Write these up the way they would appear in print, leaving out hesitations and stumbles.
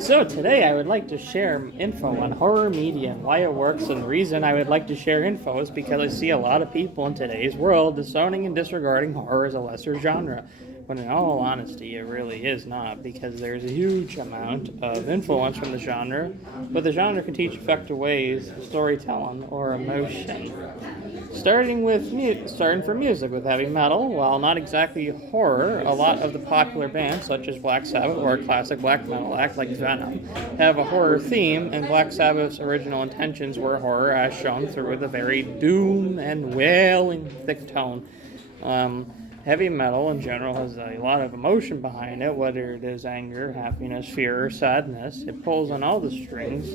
So today I would like to share info on horror media and why it works, and the reason I would like to share info is because I see a lot of people in today's world disowning and disregarding horror as a lesser genre, when in all honesty it really is not, because there's a huge amount of influence from the genre, but the genre can teach effective ways of storytelling or emotion. Starting from music with heavy metal, while not exactly horror, a lot of the popular bands such as Black Sabbath or a classic black metal act like Venom have a horror theme, and Black Sabbath's original intentions were horror as shown through the very doom and wailing thick tone. Um, Heavy metal in general has a lot of emotion behind it, whether it is anger, happiness, fear, or sadness. It pulls on all the strings.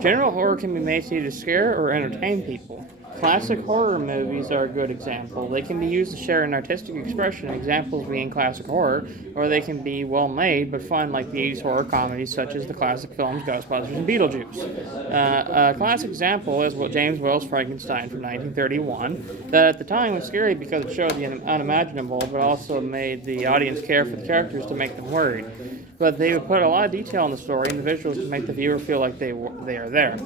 General horror can be made to either scare or entertain people. Classic horror movies are a good example. They can be used to share an artistic expression, examples being classic horror, or they can be well made but fun, like the 80s horror comedies such as the classic films Ghostbusters and Beetlejuice. A classic example is James Whale's Frankenstein from 1931, that at the time was scary because it showed the unimaginable, but also made the audience care for the characters to make them worried. But they would put a lot of detail in the story and the visuals to make the viewer feel like they are there.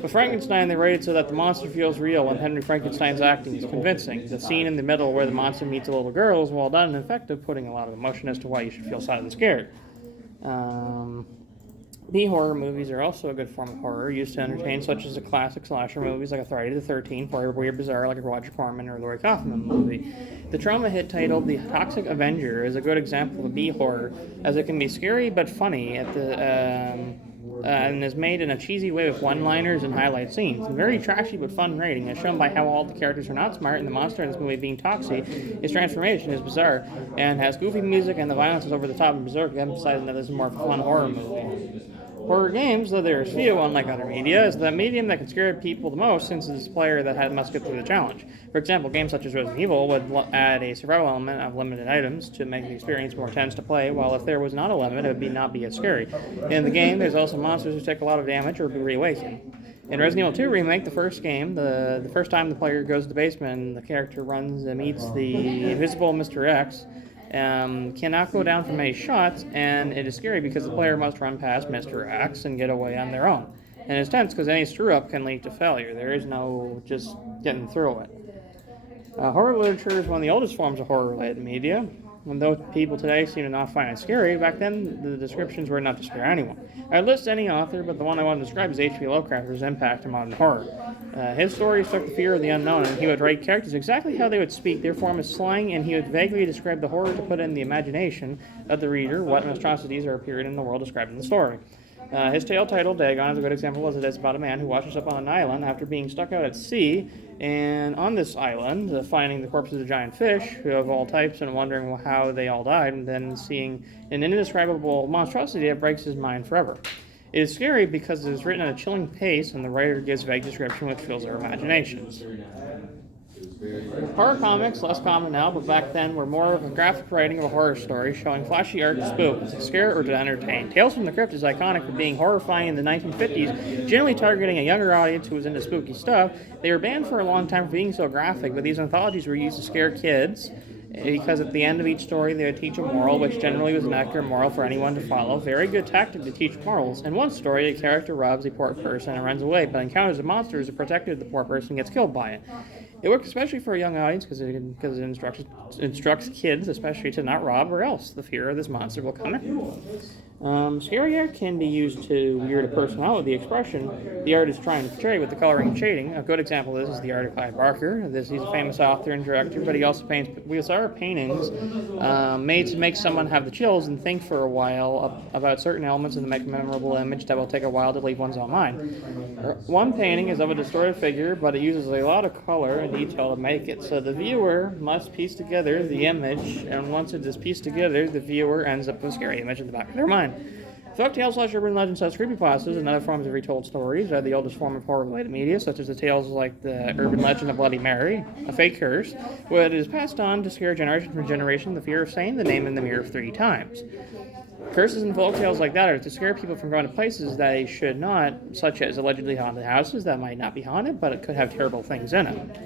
With Frankenstein, they write it so that the monster feels real, and Henry Frankenstein's acting is convincing. The scene in the middle where the monster meets a little girl is well done and effective, putting a lot of emotion as to why you should feel sad and scared. B-horror movies are also a good form of horror, used to entertain, such as the classic slasher movies like a Friday the 13th, or Weird Bizarre like a Roger Corman or Laurie Kaufman movie. The trauma hit titled The Toxic Avenger is a good example of B-horror, as it can be scary but funny and is made in a cheesy way with one-liners and highlight scenes. A very trashy but fun rating, as shown by how all the characters are not smart and the monster in this movie being Toxie, his transformation is bizarre, and has goofy music and the violence is over the top and berserk, emphasizing that this is more of a fun horror movie. Horror games, though there is few, unlike other media, is the medium that can scare people the most since it's the player that must get through the challenge. For example, games such as Resident Evil would add a survival element of limited items to make the experience more tense to play, while if there was not a limit, it would not be as scary. In the game, there's also monsters who take a lot of damage or be reawakened. In Resident Evil 2 Remake, the first game, the first time the player goes to the basement and the character runs and meets the invisible Mr. X, cannot go down from many shots, and it is scary because the player must run past Mr. X and get away on their own. And it's tense because any screw-up can lead to failure. There is no just getting through it. Horror literature is one of the oldest forms of horror-related media. And though people today seem to not find it scary, back then the descriptions were enough to scare anyone. I'd list any author, but the one I want to describe is H.P. Lovecraft's impact on modern horror. His stories took the fear of the unknown, and he would write characters exactly how they would speak, their form of slang, and he would vaguely describe the horror to put in the imagination of the reader what monstrosities are appearing in the world described in the story. His tale titled Dagon is a good example, as it is about a man who washes up on an island after being stuck out at sea, and on this island, finding the corpses of giant fish of all types and wondering how they all died, and then seeing an indescribable monstrosity that breaks his mind forever. It is scary because it is written at a chilling pace, and the writer gives vague description which fills our imaginations. Horror comics, less common now, but back then were more of a graphic writing of a horror story, showing flashy art to spook, to scare, or to entertain. Tales from the Crypt is iconic for being horrifying in the 1950s, generally targeting a younger audience who was into spooky stuff. They were banned for a long time for being so graphic, but these anthologies were used to scare kids, because at the end of each story they would teach a moral, which generally was an accurate moral for anyone to follow. Very good tactic to teach morals. In one story, a character robs a poor person and runs away, but encounters a monster who's a protector of the poor person and gets killed by it. It works especially for a young audience because it instructs kids, especially to not rob, or else the fear of this monster will come in. Scary art can be used to weird a person out with the expression the art is trying to portray with the coloring and shading. A good example of this is the art of Clive Barker. He's a famous author and director, but he also paints bizarre paintings made to make someone have the chills and think for a while about certain elements and to make a memorable image that will take a while to leave one's own mind. One painting is of a distorted figure, but it uses a lot of color and detail to make it, so the viewer must piece together the image, and once it is pieced together, the viewer ends up with a scary image in the back of their mind. Folktales / urban legends such creepypastas and other forms of retold stories are the oldest form of horror-related media, such as the tales like the urban legend of Bloody Mary, a fake curse, where it is passed on to scare generation from generation the fear of saying the name in the mirror 3 times. Curses and folktales like that are to scare people from going to places they should not, such as allegedly haunted houses that might not be haunted, but it could have terrible things in it.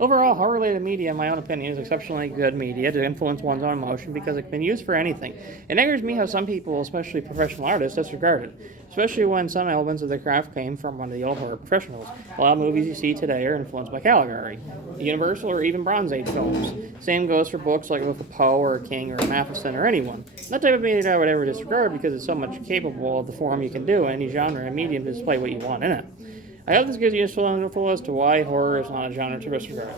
Overall, horror-related media, in my own opinion, is exceptionally good media to influence one's own emotion because it can be used for anything. It angers me how some people, especially professional artists, disregard it, especially when some elements of their craft came from one of the old horror professionals. A lot of movies you see today are influenced by Caligari, Universal, or even Bronze Age films. Same goes for books like with a Poe or a King or a Matheson or anyone. That type of media I would ever disregard because it's so much capable of the form you can do in any genre and medium to display what you want in it. I hope this gives you useful info as to why horror is not a genre to disregard.